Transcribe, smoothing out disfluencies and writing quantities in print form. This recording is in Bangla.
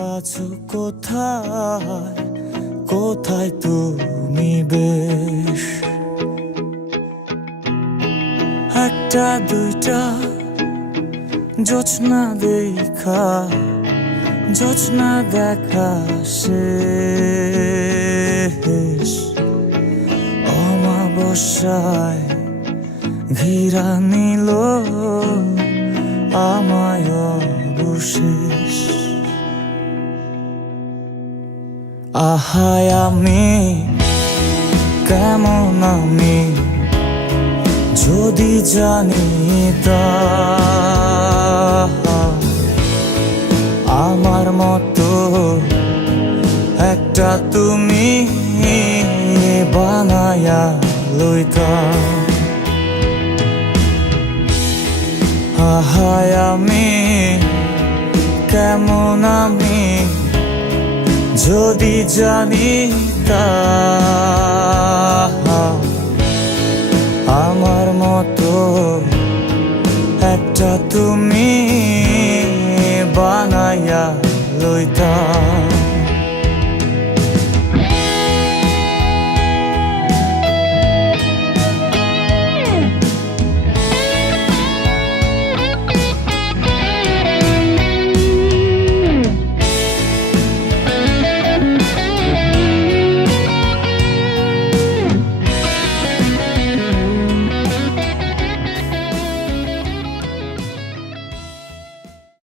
আছো কোথায়, কোথায় তুমি বেশ? একটা দুইটা জোছনা দেখা, জোছনা দেখা শেষ। অমাবস্যায় ঘিরা নিল আমায় অবশেষ। আহায় আমি কেমন আমি যদি জানিতাম, আমার মতো একটা তুমি বানায়া লইতা। আহায় আমি কেমন আমি যদি জানিতাম, আমার মতো একটা তুমি বানায়া লইতা।